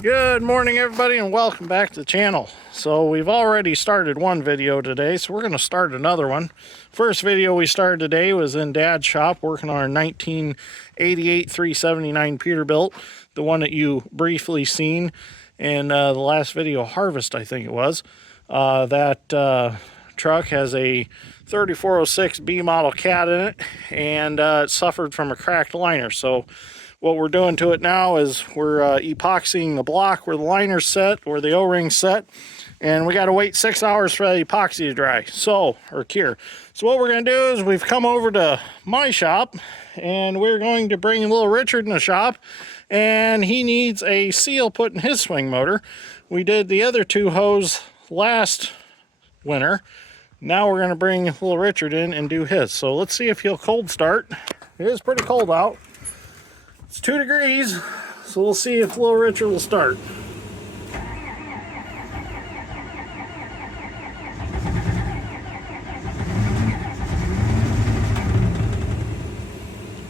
Good morning, everybody, and welcome back to the channel. So we've already started one video today, so we're going to start another one. First video we started today was in Dad's shop working on our 1988 379 Peterbilt, the one that you briefly seen in the last video, Harvest, I think it was. That truck has a 3406 B model cat in it, and it suffered from a cracked liner. So what we're doing to it now is we're epoxying the block where the liner's set, where the O-ring's set, and we got to wait 6 hours for the epoxy to dry, or cure. So what we're going to do is we've come over to my shop, and we're going to bring little Richard in the shop, and he needs a seal put in his swing motor. We did the other two hose last winter. Now we're going to bring little Richard in and do his. So let's see if he'll cold start. It is pretty cold out. It's 2 degrees, so we'll see if little Richard will start.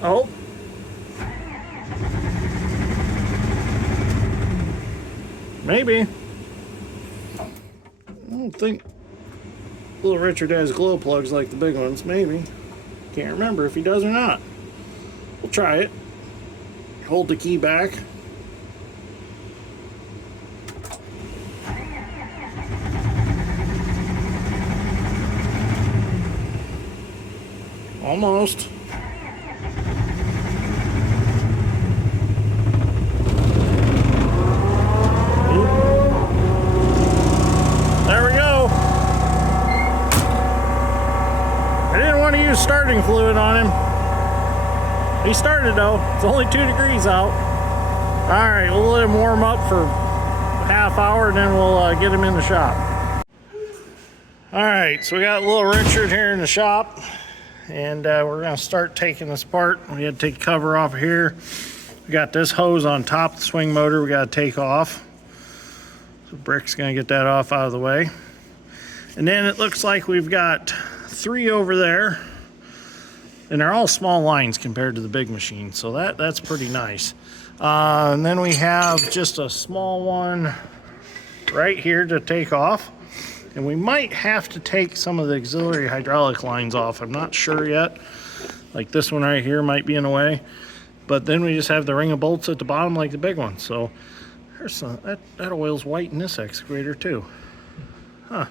Oh. Maybe. I don't think little Richard has glow plugs like the big ones. Maybe. Can't remember if he does or not. We'll try it. Hold the key back. Almost. There we go. I didn't want to use starting fluid on him. He started though. It's only 2 degrees out. Alright, we'll let him warm up for a half hour and then we'll get him in the shop. Alright, so we got little Richard here in the shop, and we're going to start taking this apart. We had to take the cover off of here. We got this hose on top of the swing motor we got to take off. So Brick's going to get that off out of the way. And then it looks like we've got 3 over there. And they're all small lines compared to the big machine, so that's pretty nice. And then we have just a small one right here to take off. And we might have to take some of the auxiliary hydraulic lines off. I'm not sure yet. Like this one right here might be in the way. But then we just have the ring of bolts at the bottom like the big one. So there's some, that oil's white in this excavator too. Huh.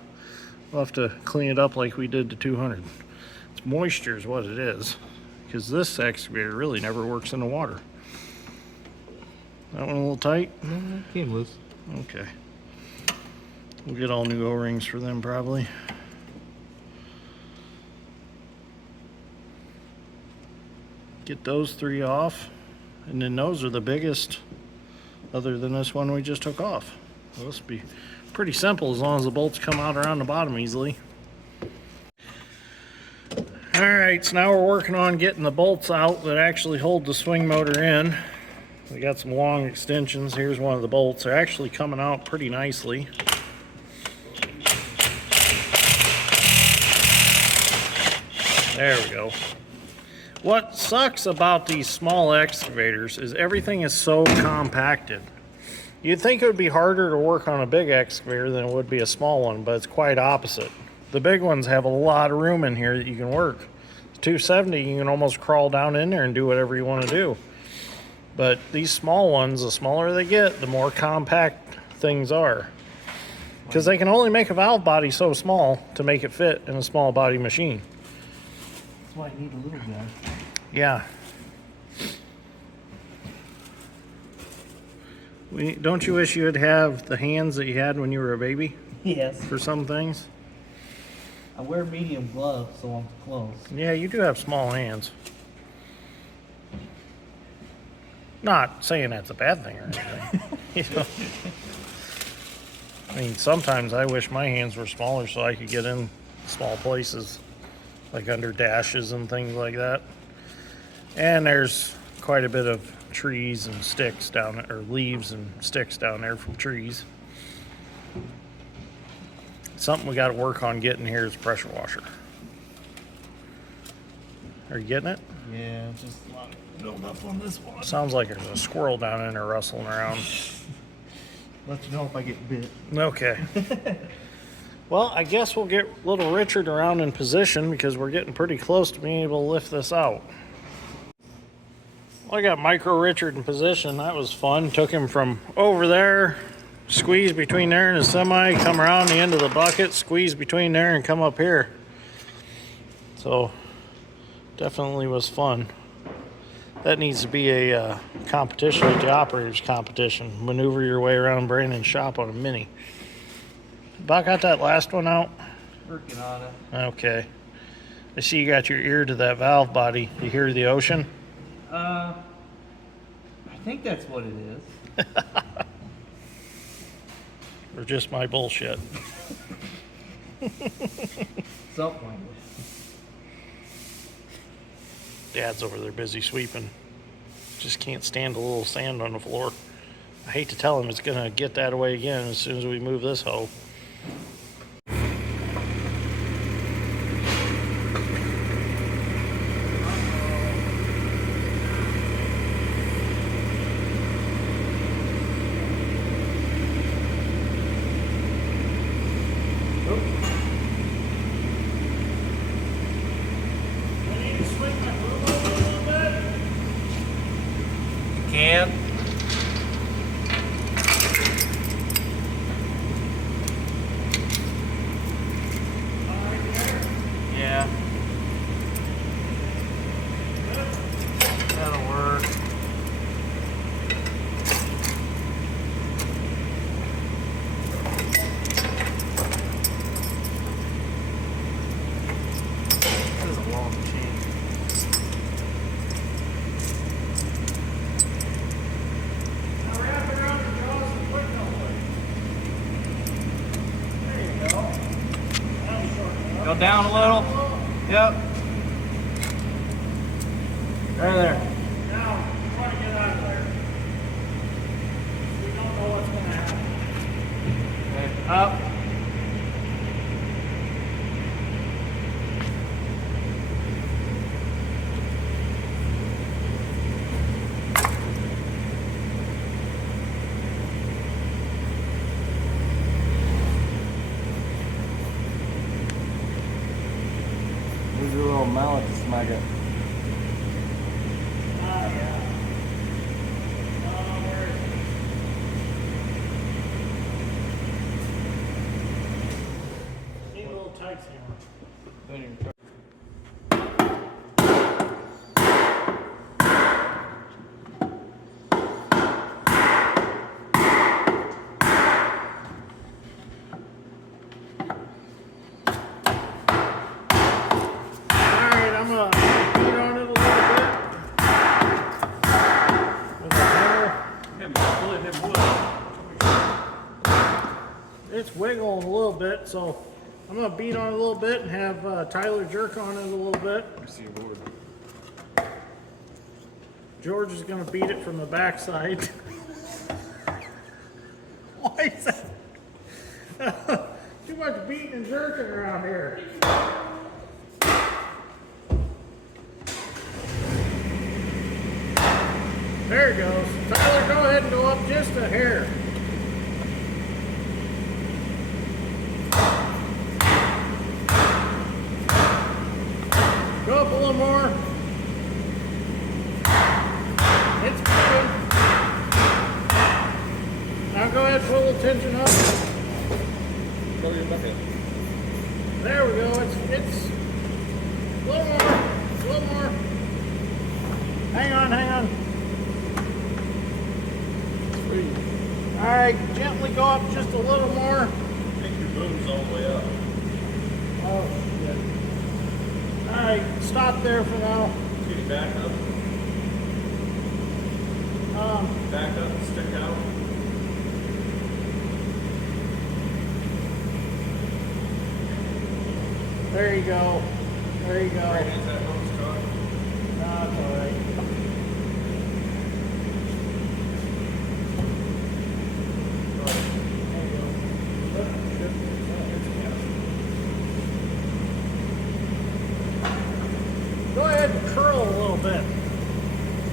We'll have to clean it up like we did the 200. Moisture is what it is, because this excavator really never works in the water. That one a little tight? No, it came loose. Okay. We'll get all new O-rings for them probably. Get those 3 off, and then those are the biggest other than this one we just took off. Well, this will be pretty simple as long as the bolts come out around the bottom easily. Alright, so now we're working on getting the bolts out that actually hold the swing motor in. We got some long extensions. Here's one of the bolts. They're actually coming out pretty nicely. There we go. What sucks about these small excavators is everything is so compacted. You'd think it would be harder to work on a big excavator than it would be a small one, but it's quite opposite. The big ones have a lot of room in here that you can work. 270, you can almost crawl down in there and do whatever you want to do. But these small ones, the smaller they get, the more compact things are. Because they can only make a valve body so small to make it fit in a small body machine. That's why you need a little guy. Yeah. Don't you wish you would have the hands that you had when you were a baby? Yes. For some things? I wear medium gloves, so I'm close. Yeah, you do have small hands. Not saying that's a bad thing or anything. You know? I mean, sometimes I wish my hands were smaller so I could get in small places, like under dashes and things like that. And there's quite a bit of trees and sticks down there, or leaves and sticks down there from trees. Something we got to work on getting here is a pressure washer. Are you getting it? Yeah, just a lot of build up on this one. Sounds like there's a squirrel down in there rustling around. Let you know if I get bit. Okay. Well, I guess we'll get little Richard around in position because we're getting pretty close to being able to lift this out. Well, I got Micro Richard in position. That was fun. Took him from over there, squeeze between there and the semi, come around the end of the bucket, squeeze between there and come up here. So definitely was fun. That needs to be a competition, like the operators competition. Maneuver your way around Brandon's shop on a Mini. About got that last one out? Working on it. Okay. I see you got your ear to that valve body. You hear the ocean? I think that's what it is. Or just my bullshit? Something like that. Dad's over there busy sweeping. Just can't stand a little sand on the floor. I hate to tell him it's gonna get that away again as soon as we move this hoe. Can. Yeah. That'll work. This is a long machine. Go down a little. Yep. There. Now, we want to get out of there. We don't know what's going to happen. Okay. Up. There's a little mallet to smack it. Need a little tight hammer. Alright, I'm gonna beat on it a little bit. With a hammer. It's wiggling a little bit, so I'm gonna beat on it a little bit and have Tyler jerk on it a little bit. George is gonna beat it from the backside. Why is that? Too much beating and jerking around here. There it goes. Tyler, go ahead and go up just a hair. Go up a little more. It's good. Now go ahead and pull the tension up. Throw your bucket. There we go. It's a little more. A little more. Hang on. Sweet. All right, gently go up just a little more. Take your booms all the way up. Oh, shit. All right, stop there for now. Can you back up? Back up, stick out. There you go. There you go. Right into that hose truck. That's all right. Go ahead and curl a little bit.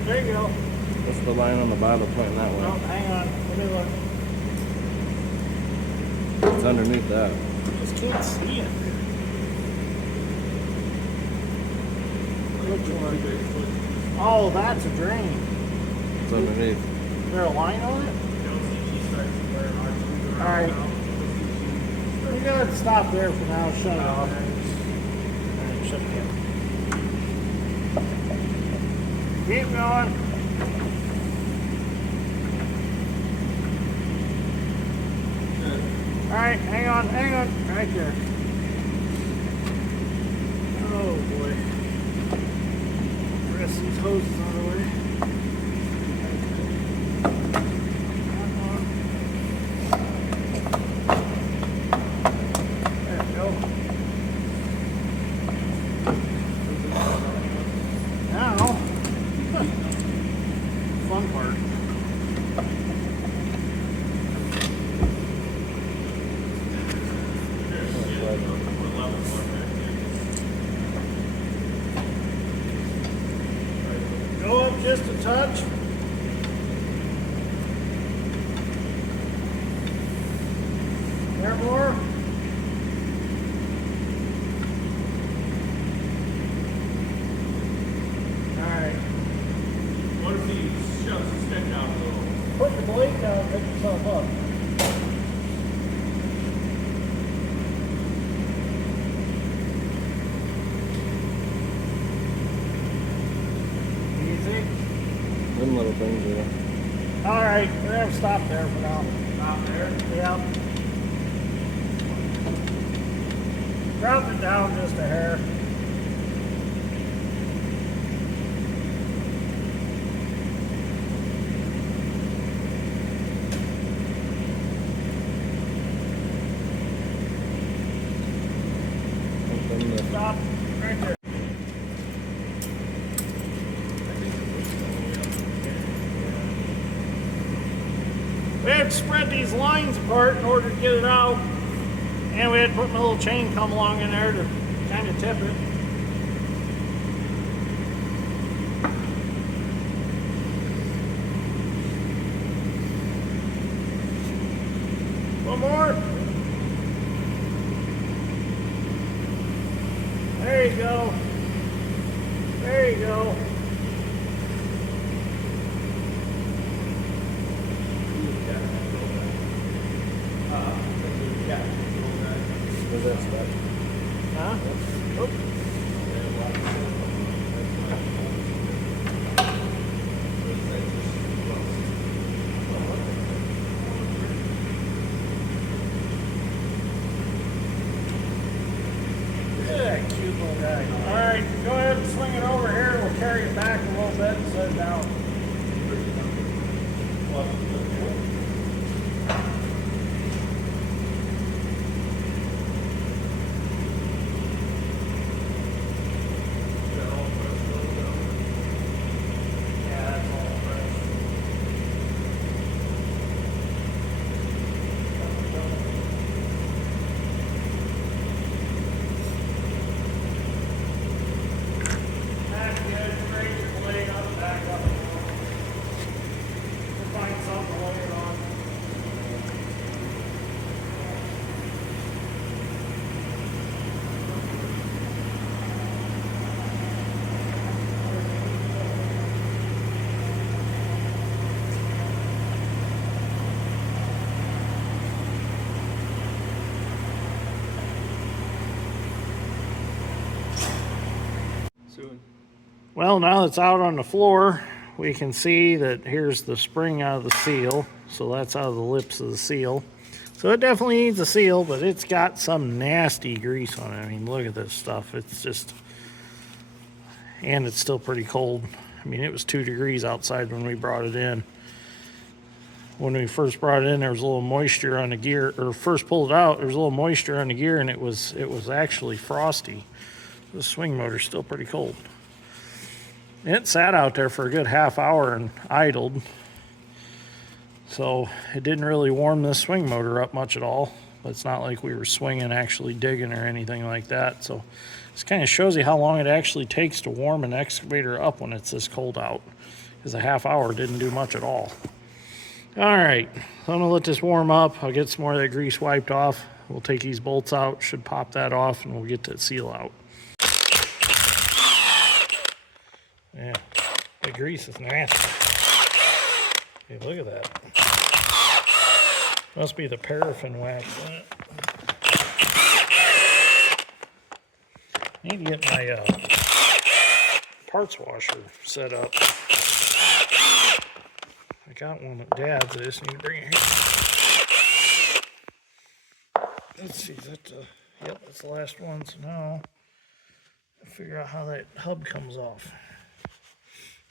There you go. What's the line on the bottom pointing that way? Oh, hang on. Let me look. It's underneath that. Just can't see it. Which one? Oh, that's a drain. It's underneath. Is there a line on it? Alright. We're gonna stop there for now, shut it off. Alright, shut it down. Keep going. Alright, hang on, right there. Oh boy. The rest of these hoses on the way. There we go. Now, fun part. Go up just a touch. There more. Alright. What if he shoves his stick out a little? Put the blade down, pick yourself up. Easy. Them little things are. Alright, we're gonna stop there for now. Out there? Yeah. Drop it down just a hair. Stop right there. We had to spread these lines apart in order to get it out, and we had to put a little chain come along in there to kind of tip it. One more. There you go. There you go. Where's that stuff? Huh? Oop. Yeah, cute little guy. Alright, go ahead and swing it over here. We'll carry it back a little bit and set it down. Yeah, that's all fresh. That's good. Raise your blade up, back up. We'll find something later on. Soon. Well, now it's out on the floor, we can see that here's the spring out of the seal. So that's out of the lips of the seal. So it definitely needs a seal, but it's got some nasty grease on it. I mean, look at this stuff. It's just, and it's still pretty cold. I mean, it was 2 degrees outside when we brought it in. When we first brought it in, there was a little moisture on the gear, or first pulled it out, there was a little moisture on the gear, and it was actually frosty. The swing motor's still pretty cold. And it sat out there for a good half hour and idled. So it didn't really warm this swing motor up much at all. But it's not like we were swinging, actually digging or anything like that. So this kind of shows you how long it actually takes to warm an excavator up when it's this cold out. Because a half hour didn't do much at all. All right, so I'm gonna let this warm up. I'll get some more of that grease wiped off. We'll take these bolts out, should pop that off, and we'll get that seal out. Yeah, the grease is nasty. Hey, look at that. Must be the paraffin wax in it. I need to get my parts washer set up. I got one at Dad's. I just need to bring it here. Let's see, is that the, yep, that's the last one. So now I figure out how that hub comes off.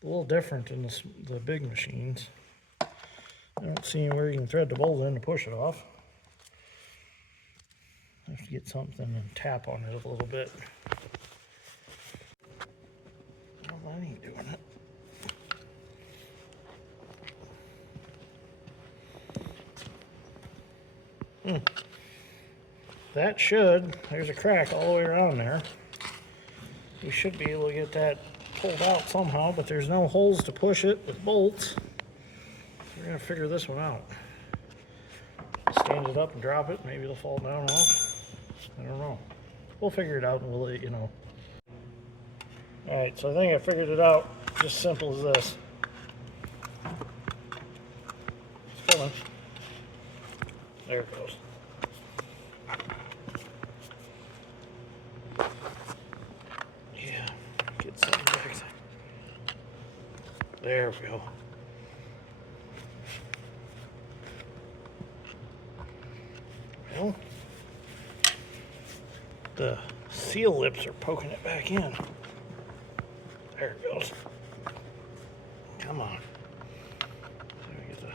A little different than the big machines. I don't see anywhere you can thread the bolt in to push it off. I have to get something and tap on it a little bit. Well, I ain't doing it. That should, there's a crack all the way around there. We should be able to get that pulled out somehow, but there's no holes to push it with bolts. We're gonna figure this one out. Stand it up and drop it, maybe it'll fall down off. I don't know. We'll figure it out and we'll let you know. All right, so I think I figured it out. Just simple as this. It's coming. There it goes. Yeah, get something back. There we go. Well, the seal lips are poking it back in. There it goes. Come on. There we get the...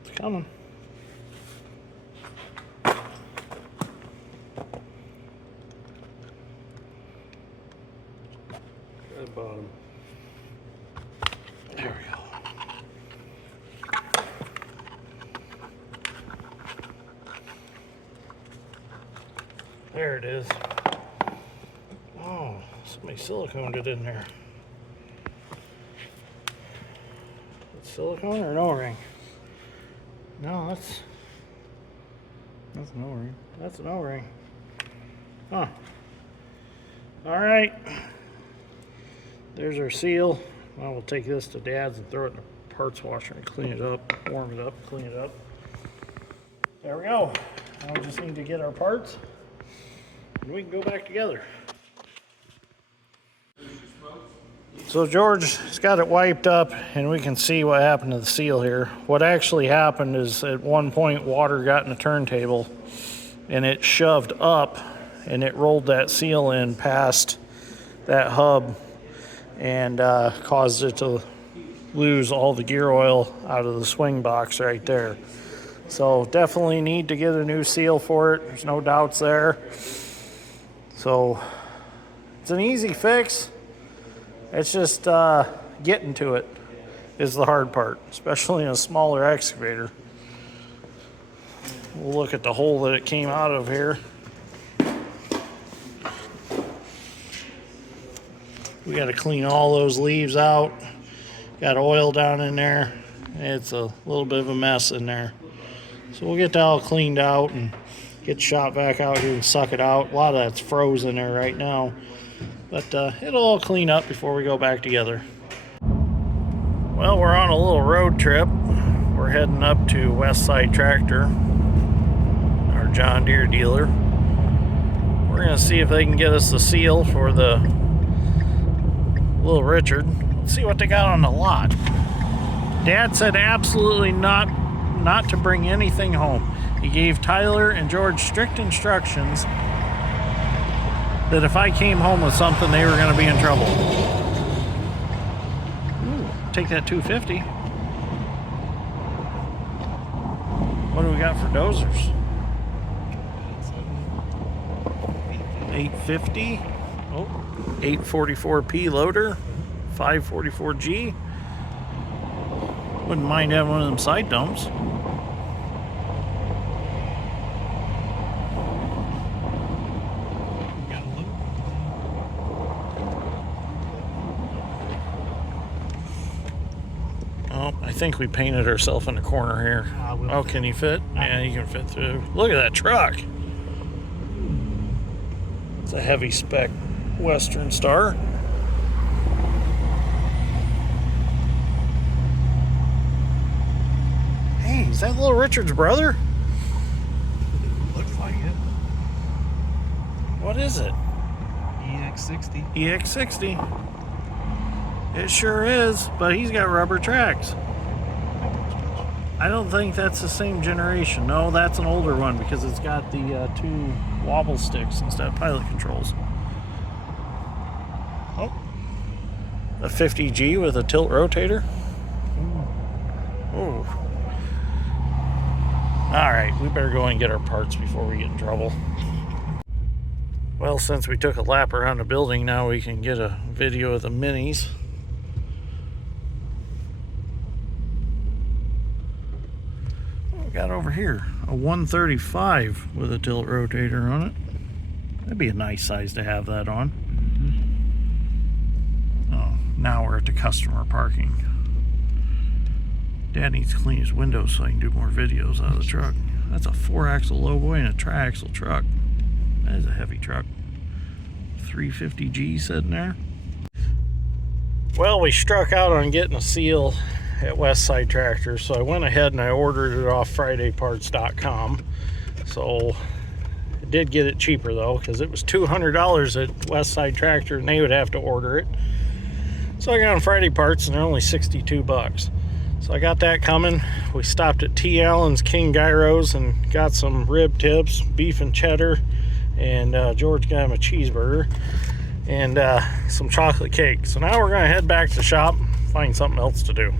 It's coming. At the bottom. There we go. There it is. Oh, somebody siliconed it in there. Is it silicone or an O-ring? No, that's an O-ring. That's an O-ring. Huh. All right. There's our seal. Well, we'll take this to Dad's and throw it in the parts washer and clean it up, warm it up, clean it up. There we go. Now we just need to get our parts and we can go back together. So George's got it wiped up and we can see what happened to the seal here. What actually happened is at one point water got in the turntable and it shoved up and it rolled that seal in past that hub and caused it to lose all the gear oil out of the swing box right there. So definitely need to get a new seal for it. There's no doubts there. So it's an easy fix. It's just getting to it is the hard part, especially in a smaller excavator. We'll look at the hole that it came out of here. We got to clean all those leaves out. Got oil down in there. It's a little bit of a mess in there. So we'll get that all cleaned out and get the shop vac out here and suck it out. A lot of that's frozen there right now. But it'll all clean up before we go back together. Well, we're on a little road trip. We're heading up to Westside Tractor, our John Deere dealer. We're going to see if they can get us the seal for the Little Richard. Let's see what they got on the lot. Dad said absolutely not to bring anything home. He gave Tyler and George strict instructions that if I came home with something, they were going to be in trouble. Ooh, take that 250. What do we got for dozers? 850. Oh, 844P loader. 544G. Wouldn't mind having one of them side dumps. I think we painted ourselves in the corner here. Oh, can you fit? Yeah, you can fit through. Look at that truck. It's a heavy spec Western Star. Hey, is that Little Richard's brother? Looks like it. What is it? EX60. EX60. It sure is, but he's got rubber tracks. I don't think that's the same generation. No, that's an older one because it's got the 2 wobble sticks instead of pilot controls. Oh, a 50G with a tilt rotator. Oh. All right, we better go and get our parts before we get in trouble. Well, since we took a lap around the building, now we can get a video of the minis. What we got over here? A 135 with a tilt rotator on it. That'd be a nice size to have that on. Oh, now we're at the customer parking. Dad needs to clean his windows so I can do more videos out of the truck. That's a 4-axle lowboy and a tri-axle truck. That is a heavy truck. 350G sitting there. Well, we struck out on getting a seal at Westside Tractor, so I went ahead and I ordered it off FridayParts.com. So I did get it cheaper though, because it was $200 at Westside Tractor and they would have to order it. So I got on Friday Parts and they're only 62 bucks. So I got that coming. We stopped at T. Allen's King Gyros and got some rib tips, beef and cheddar, and George got him a cheeseburger and some chocolate cake. So now we're gonna head back to the shop, find something else to do.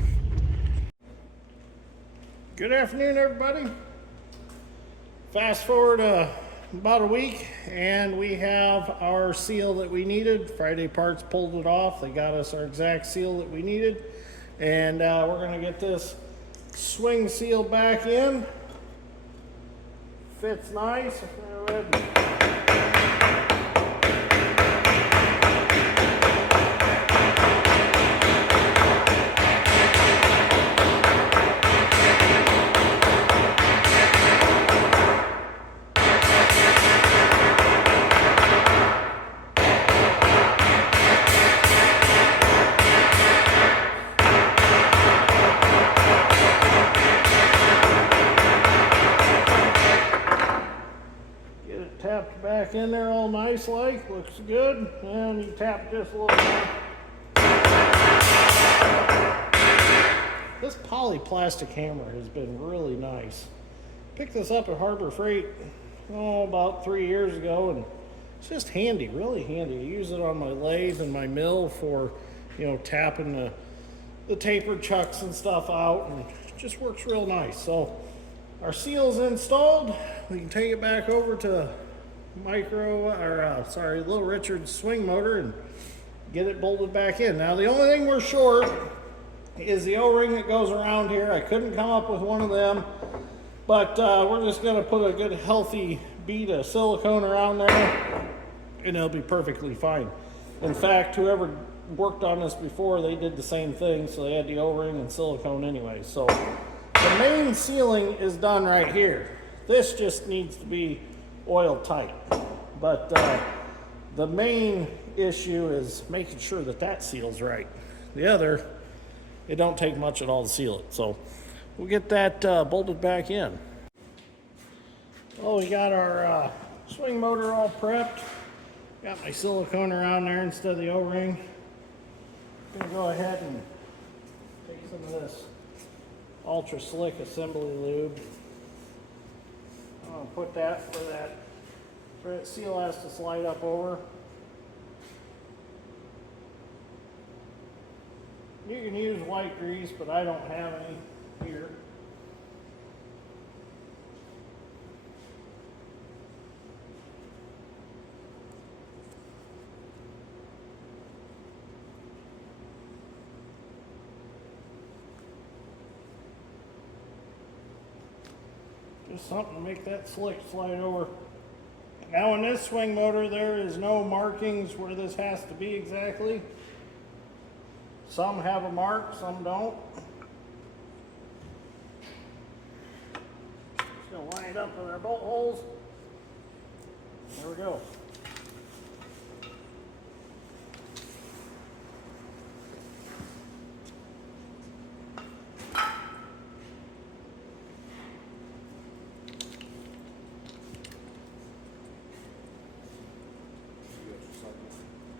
Good afternoon, everybody. Fast forward about a week and we have our seal that we needed. Friday Parts pulled it off. They got us our exact seal that we needed. And we're going to get this swing seal back in. Fits nice. Tapped back in there all nice like, looks good, and you tap just a little more. This polyplastic hammer has been really nice. Picked this up at Harbor Freight about 3 years ago, and it's just handy, really handy. I use it on my lathe and my mill for, tapping the tapered chucks and stuff out, and it just works real nice. So our seal's installed. We can take it back over to Little Richard's swing motor and get it bolted back in. Now the only thing we're short is the O-ring that goes around here. I couldn't come up with one of them, but we're just going to put a good healthy bead of silicone around there and it'll be perfectly fine. In fact, whoever worked on this before, they did the same thing, so they had the O-ring and silicone anyway. So the main sealing is done right here. This just needs to be oil tight, but the main issue is making sure that seals right. The other, it don't take much at all to seal it, so we'll get that bolted back in. Well, we got our swing motor all prepped. Got my silicone around there instead of the O-ring. Gonna go ahead and take some of this ultra slick assembly lube. I'm gonna put that for that seal has to slide up over. You can use white grease, but I don't have any here. Just something to make that slick slide over. Now in this swing motor, there is no markings where this has to be exactly. Some have a mark, some don't. line it up with our bolt holes. There we go.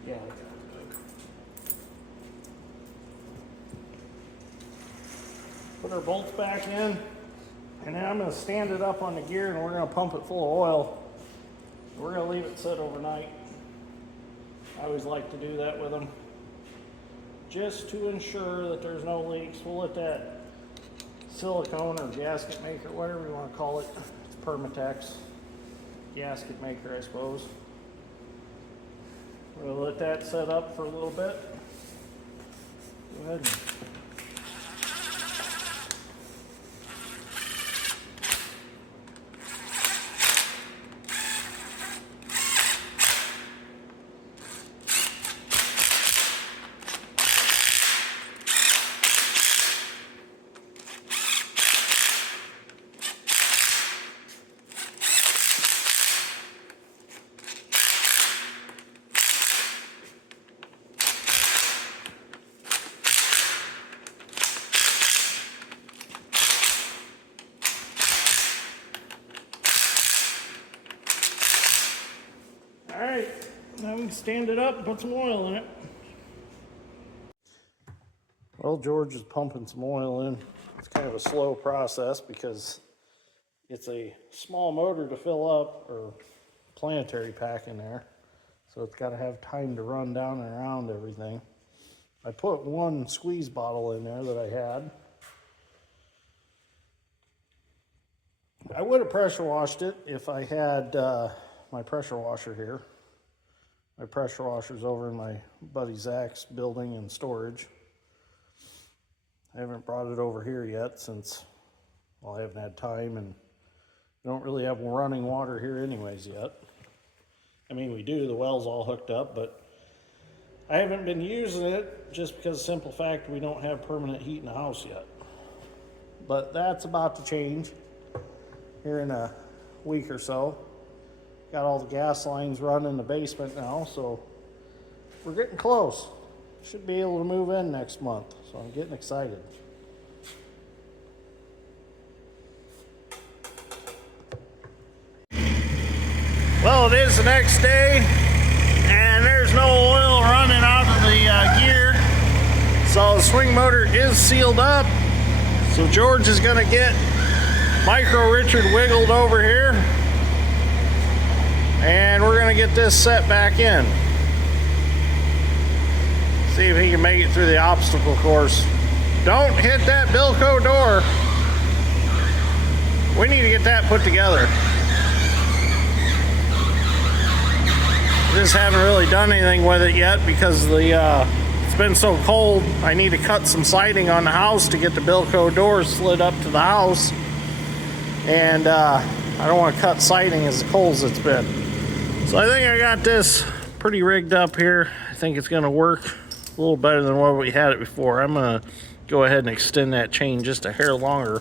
Yeah. Put our bolts back in, and then I'm going to stand it up on the gear, and we're going to pump it full of oil. We're going to leave it sit overnight. I always like to do that with them, just to ensure that there's no leaks. We'll let that silicone or gasket maker, whatever you want to call it, it's Permatex gasket maker, I suppose. We'll let that set up for a little bit. Go ahead. Alright, now we can stand it up and put some oil in it. Well, George is pumping some oil in. It's kind of a slow process because it's a small motor to fill up, or planetary pack in there. So it's got to have time to run down and around everything. I put one squeeze bottle in there that I had. I would have pressure washed it if I had my pressure washer here. My pressure washer's over in my buddy Zach's building and storage. I haven't brought it over here yet since, well, I haven't had time, and we don't really have running water here anyways yet. I mean, we do, the well's all hooked up, but I haven't been using it just because of the simple fact we don't have permanent heat in the house yet. But that's about to change here in a week or so. Got all the gas lines running in the basement now, so we're getting close. Should be able to move in next month, so I'm getting excited. Well, it is the next day, and there's no oil running out of the gear, so the swing motor is sealed up. So George is going to get Micro Richard wiggled over here, and we're going to get this set back in. See if he can make it through the obstacle course. Don't hit that Bilco door. We need to get that put together. Just haven't really done anything with it yet because it's been so cold. I need to cut some siding on the house to get the Bilco doors slid up to the house. And I don't want to cut siding as cold as it's been. So I think I got this pretty rigged up here. I think it's going to work a little better than what we had it before. I'm going to go ahead and extend that chain just a hair longer.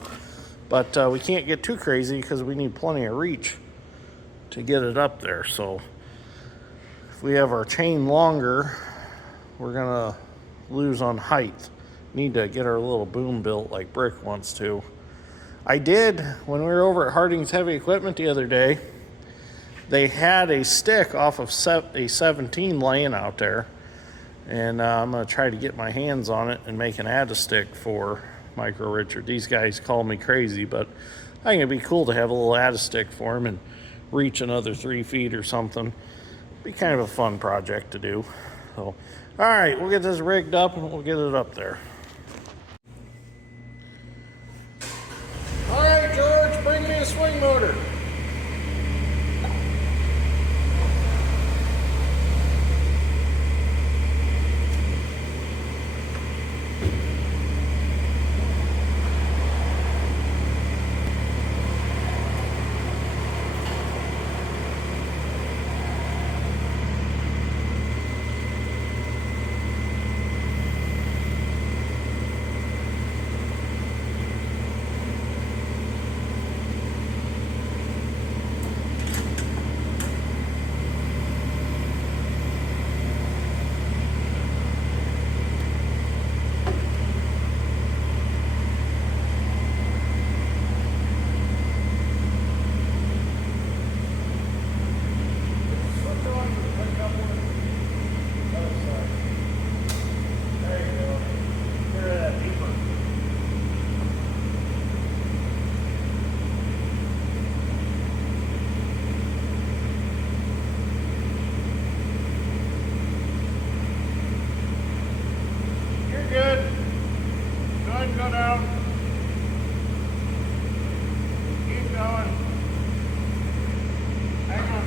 But we can't get too crazy because we need plenty of reach to get it up there. So if we have our chain longer, we're going to lose on height. Need to get our little boom built like Brick wants to. I did, when we were over at Harding's Heavy Equipment the other day, they had a stick off of a 17 laying out there. And I'm going to try to get my hands on it and make an add-a-stick for Micro Richard. These guys call me crazy, but I think it'd be cool to have a little add-a-stick for him and reach another 3 feet or something. Be kind of a fun project to do. So, all right, we'll get this rigged up and we'll get it up there. All right, George, bring me a swing motor. go down. Keep going. Hang on.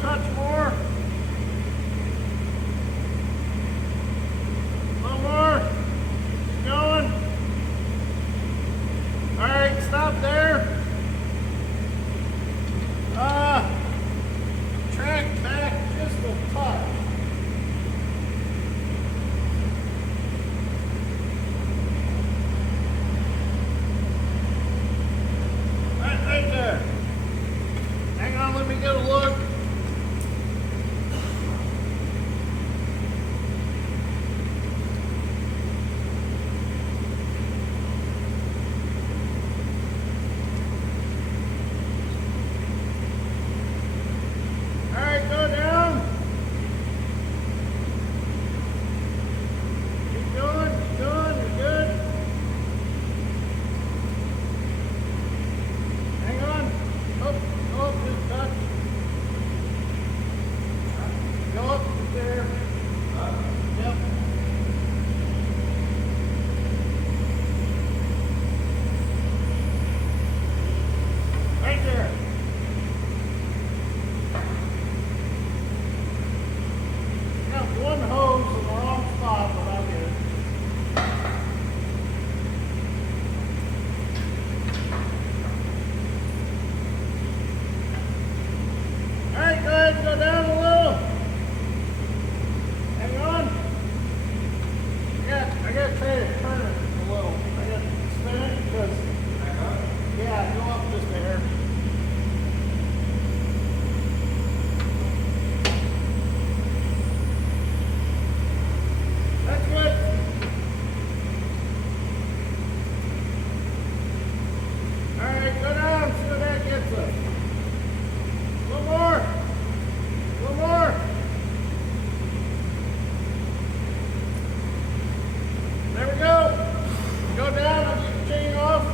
Touch more. A little more. Keep going. All right, stop there. Track back just a touch. Right there. Hang on, let me get a look. Go down a little. Hang on. I got to try to turn it a little. I got to spin it because, yeah, go up just a hair. That's good. All right, go down. See what that gets us. A little more. A little more. There we go. Go down and get the chain off.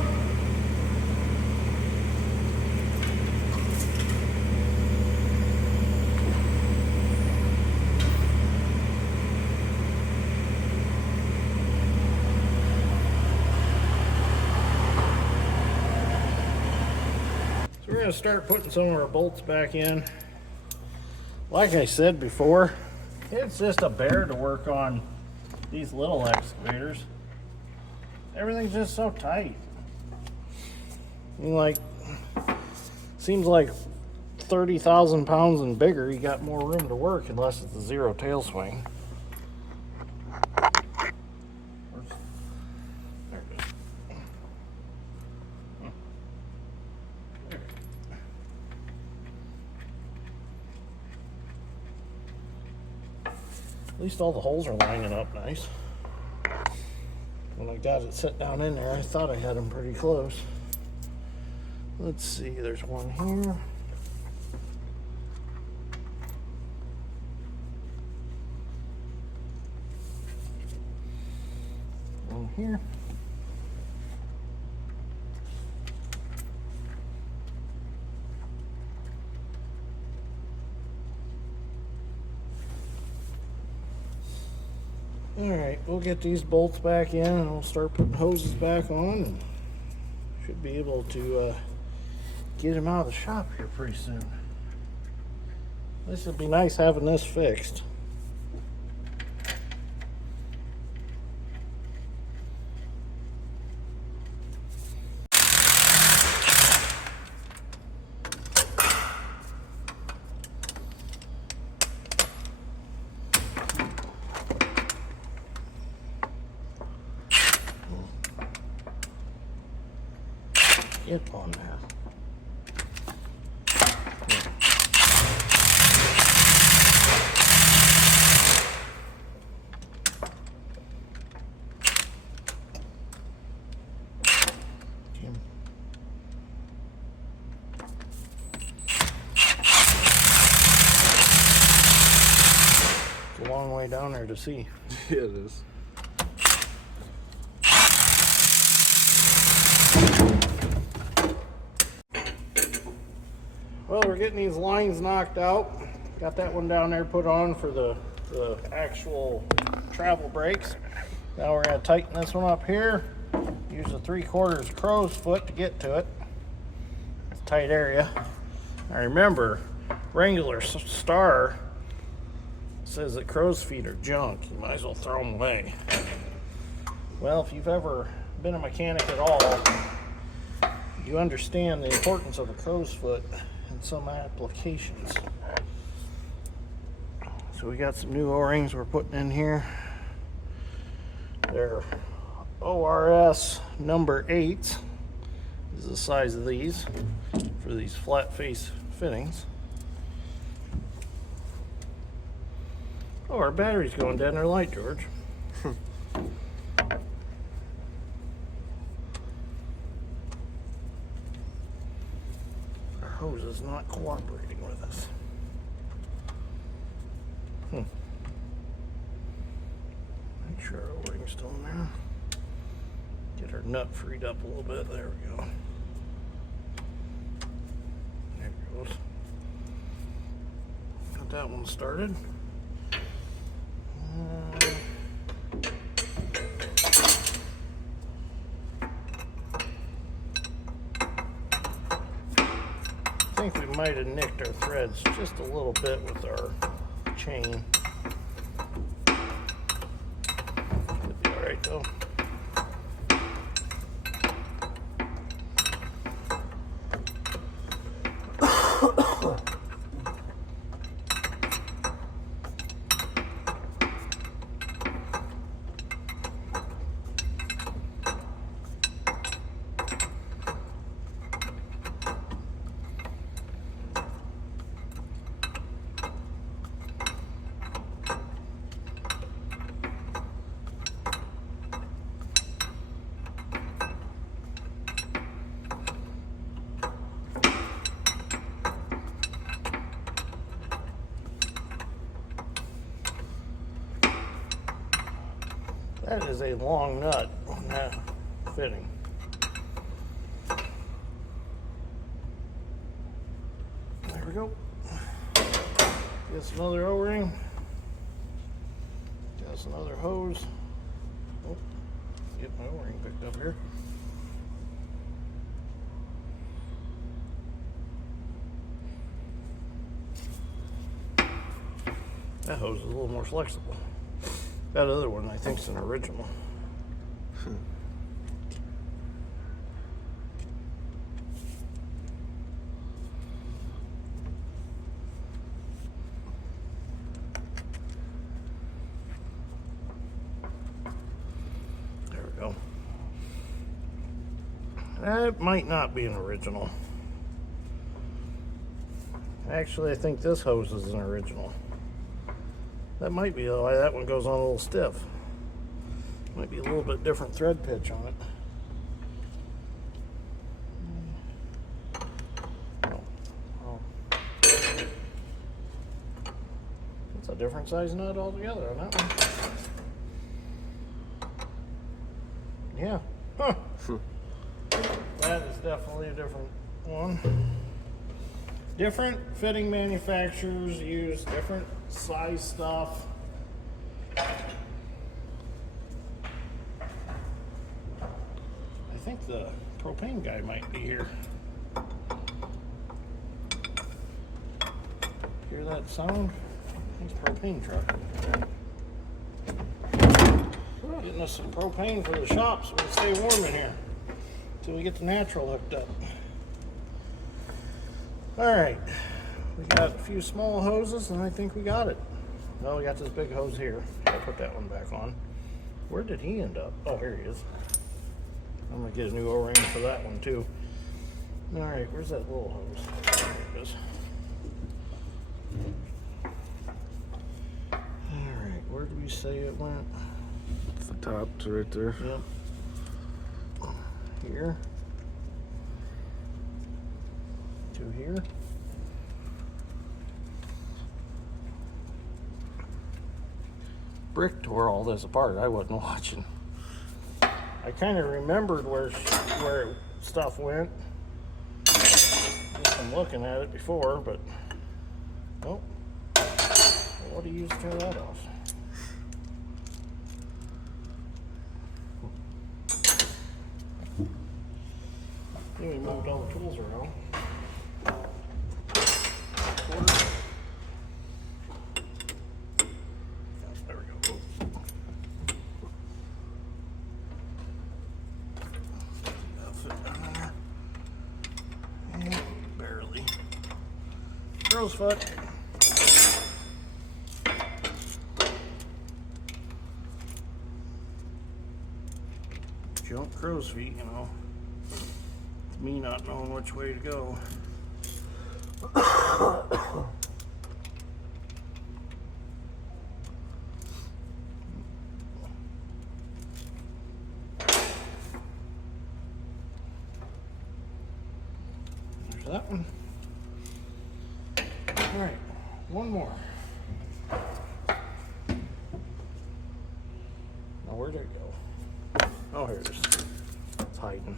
So we're going to start putting some of our bolts back in. Like I said before, it's just a bear to work on these little excavators. Everything's just so tight. I mean, like, seems like 30,000 pounds and bigger, you got more room to work unless it's a zero tail swing. There it is. At least all the holes are lining up nice. When I got it set down in there, I thought I had them pretty close. Let's see, there's one here. One here. All right, we'll get these bolts back in and we'll start putting hoses back on and should be able to get them out of the shop here pretty soon. This would be nice having this fixed. Get on that. long way down there to see. Yeah, it is. Well, we're getting these lines knocked out. Got that one down there put on for the actual travel brakes. Now we're going to tighten this one up here. Use a 3/4 crow's foot to get to it. It's a tight area. Now remember, Wrangler Star says that crow's feet are junk. You might as well throw them away. Well, if you've ever been a mechanic at all, you understand the importance of a crow's foot in some applications. So we got some new O-rings we're putting in here. They're ORS number 8 is the size of these for these flat face fittings. Oh, our battery's going dead in our light, George. Our hose is not cooperating with us. Make sure our O-ring's still in there. Get our nut freed up a little bit. There we go. There it goes. Got that one started. I think we might have nicked our threads just a little bit with our chain. Could be alright though. That is a long nut on that fitting. There we go. Get us another O-ring. Get us another hose. Oh, get my O-ring picked up here. That hose is a little more flexible. That other one I think is an original. There we go. That might not be an original. Actually, I think this hose is an original. That might be why that one goes on a little stiff. Might be a little bit different thread pitch on it. Oh. It's a different size nut altogether on that one. Yeah. Huh. That is definitely a different one. Different fitting manufacturers use different size stuff. I think the propane guy might be here. Hear that sound? It's a propane truck. Getting us some propane for the shop so we can stay warm in here until we get the natural hooked up. Alright, we got a few small hoses and I think we got it. Well, we got this big hose here. I'll put that one back on. Where did he end up? Oh, here he is. I'm going to get a new O-ring for that one too. Alright, where's that little hose? There it is. Alright, where do we say it went? It's the top, it's right there. Yep. Here. To here. brick tore all this apart. I wasn't watching. I kind of remembered where stuff went just from looking at it before, but oh, what do you use to tear that off? We moved all the tools around. There we go. That'll fit down there. And barely. Crow's foot. Jump crow's feet, you know. It's me not knowing which way to go. There's that one. All right, one more. Now where'd it go? Oh, here it is. It's hiding.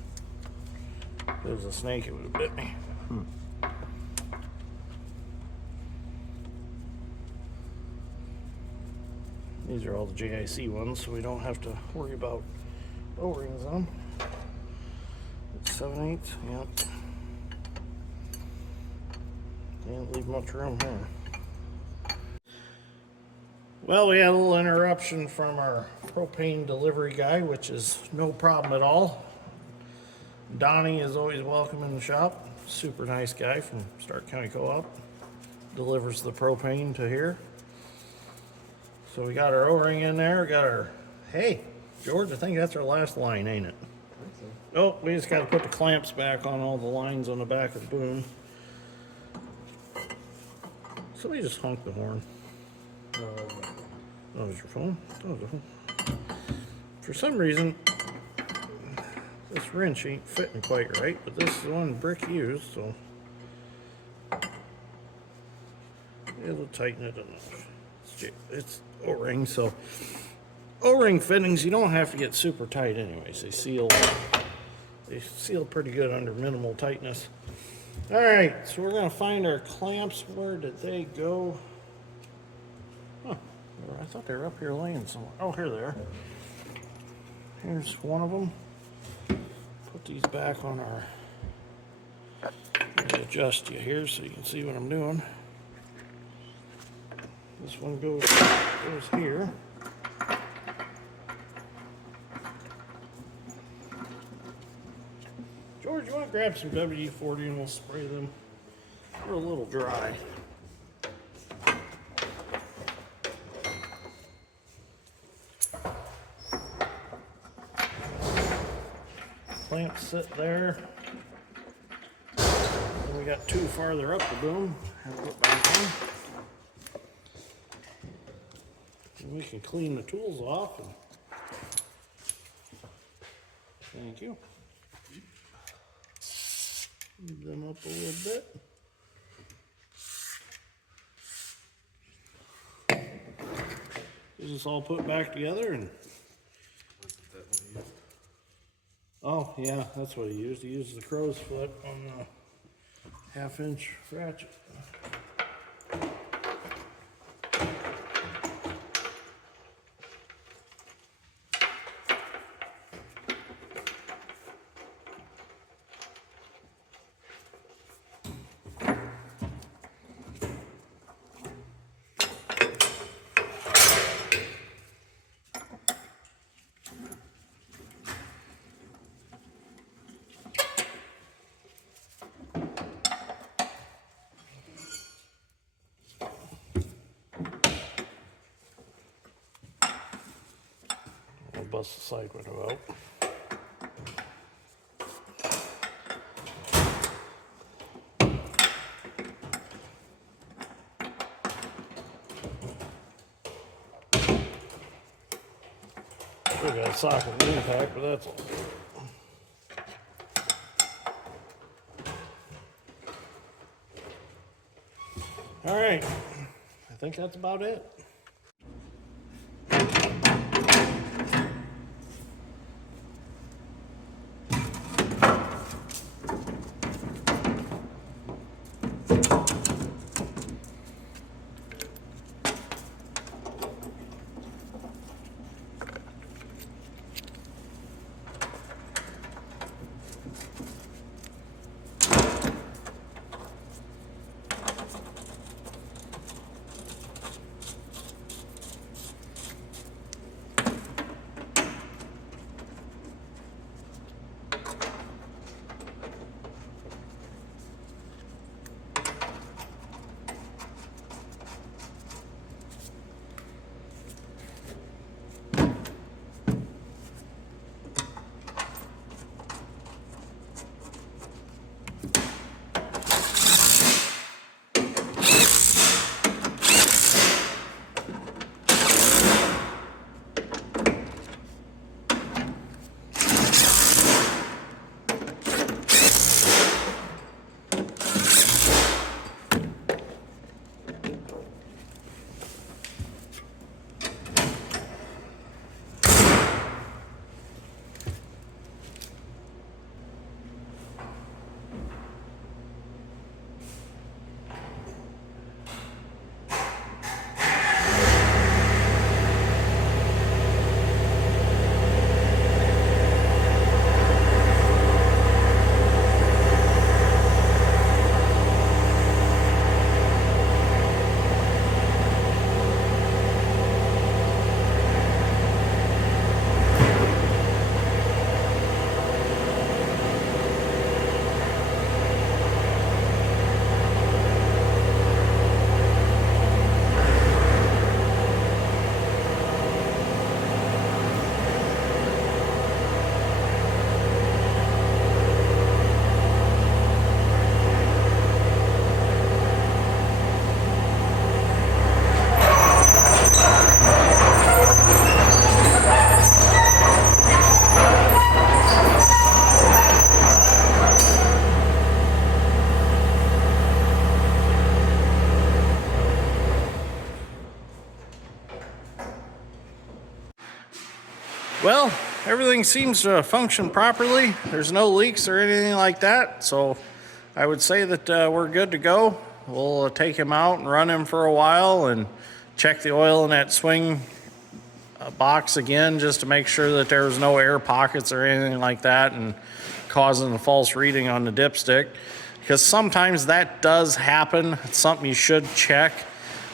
If it was a snake, it would have bit me. These are all the JIC ones, so we don't have to worry about O-rings on. It's 7/8, yep. Didn't leave much room here. Well, we had a little interruption from our propane delivery guy, which is no problem at all. Donnie is always welcome in the shop. Super nice guy from Stark County Co-op. Delivers the propane to here. So we got our O-ring in there. We got our, hey, George, I think that's our last line, ain't it? I think Oh, we just got to put the clamps back on all the lines on the back of the boom. Somebody just honked the horn. so. Oh, is your phone? Oh, the phone. For some reason, this wrench ain't fitting quite right, but this is the one Brick used, so it'll tighten it enough. It's O-ring, so O-ring fittings, you don't have to get super tight anyways. They seal pretty good under minimal tightness. All right, so we're gonna find our clamps. Where did they go? Huh, I thought they were up here laying somewhere. Oh, here they are. Here's one of them. Put these back on our, let me adjust you here so you can see what I'm doing. This one goes here. George, you want to grab some WD-40 and we'll spray them? They're a little dry. Clamps sit there. And we got two farther up the boom. And put back on. And we can clean the tools off. And thank you. Move them up a little bit. Is this all put back together? And oh yeah, that's what he used. He used the crow's foot on the 1/2-inch ratchet. Bust the side window out. We got a socket impact, but that's all good. All right, I think that's about it. Well, everything seems to function properly. There's no leaks or anything like that. So I would say that we're good to go. We'll take him out and run him for a while and check the oil in that swing box again just to make sure that there was no air pockets or anything like that and causing a false reading on the dipstick, because sometimes that does happen. It's something you should check.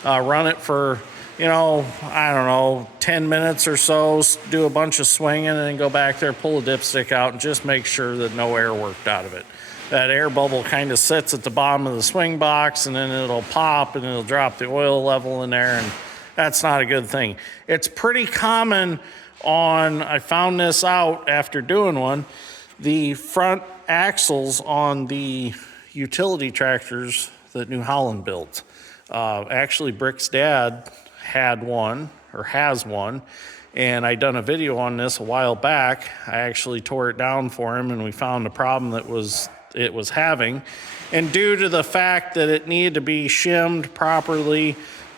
Run it for, I don't know, 10 minutes or so, do a bunch of swinging, and then go back there, pull the dipstick out, and just make sure that no air worked out of it. That air bubble kind of sits at the bottom of the swing box, and then it'll pop and it'll drop the oil level in there, and that's not a good thing. It's pretty common I found this out after doing one, the front axles on the utility tractors that New Holland built. Actually, Brick's dad had one, or has one, and I done a video on this a while back. I actually tore it down for him, and we found the problem that it was having. And due to the fact that it needed to be shimmed properly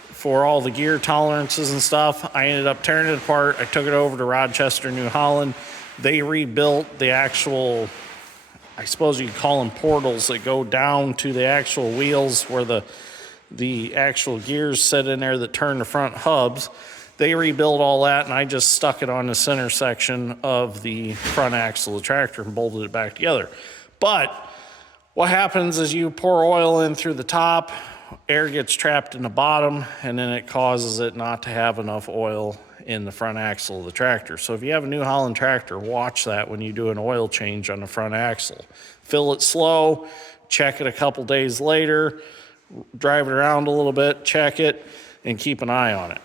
for all the gear tolerances and stuff, I ended up tearing it apart. I took it over to Rochester, New Holland. They rebuilt the actual, I suppose you could call them portals that go down to the actual wheels where the actual gears sit in there that turn the front hubs. They rebuilt all that, and I just stuck it on the center section of the front axle of the tractor and bolted it back together. But what happens is you pour oil in through the top, air gets trapped in the bottom, and then it causes it not to have enough oil in the front axle of the tractor. So if you have a New Holland tractor, watch that when you do an oil change on the front axle. Fill it slow, check it a couple days later, drive it around a little bit, check it, and keep an eye on it.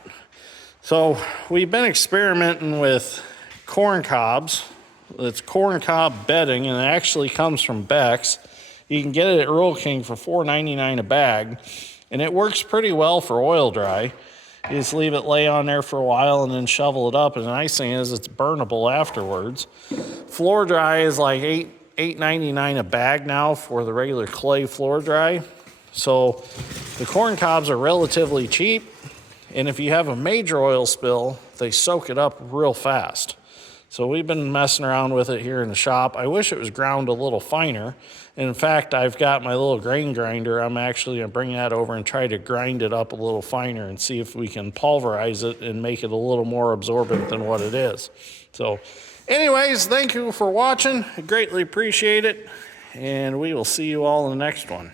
So we've been experimenting with corn cobs. It's corn cob bedding, and it actually comes from Beck's. You can get it at Rural King for $4.99 a bag, and it works pretty well for oil dry. You just leave it lay on there for a while and then shovel it up, and the nice thing is it's burnable afterwards. Floor dry is like $8.99 a bag now for the regular clay floor dry. So the corn cobs are relatively cheap, and if you have a major oil spill, they soak it up real fast. So we've been messing around with it here in the shop. I wish it was ground a little finer. And in fact, I've got my little grain grinder. I'm actually going to bring that over and try to grind it up a little finer and see if we can pulverize it and make it a little more absorbent than what it is. So anyways, thank you for watching. I greatly appreciate it. And we will see you all in the next one.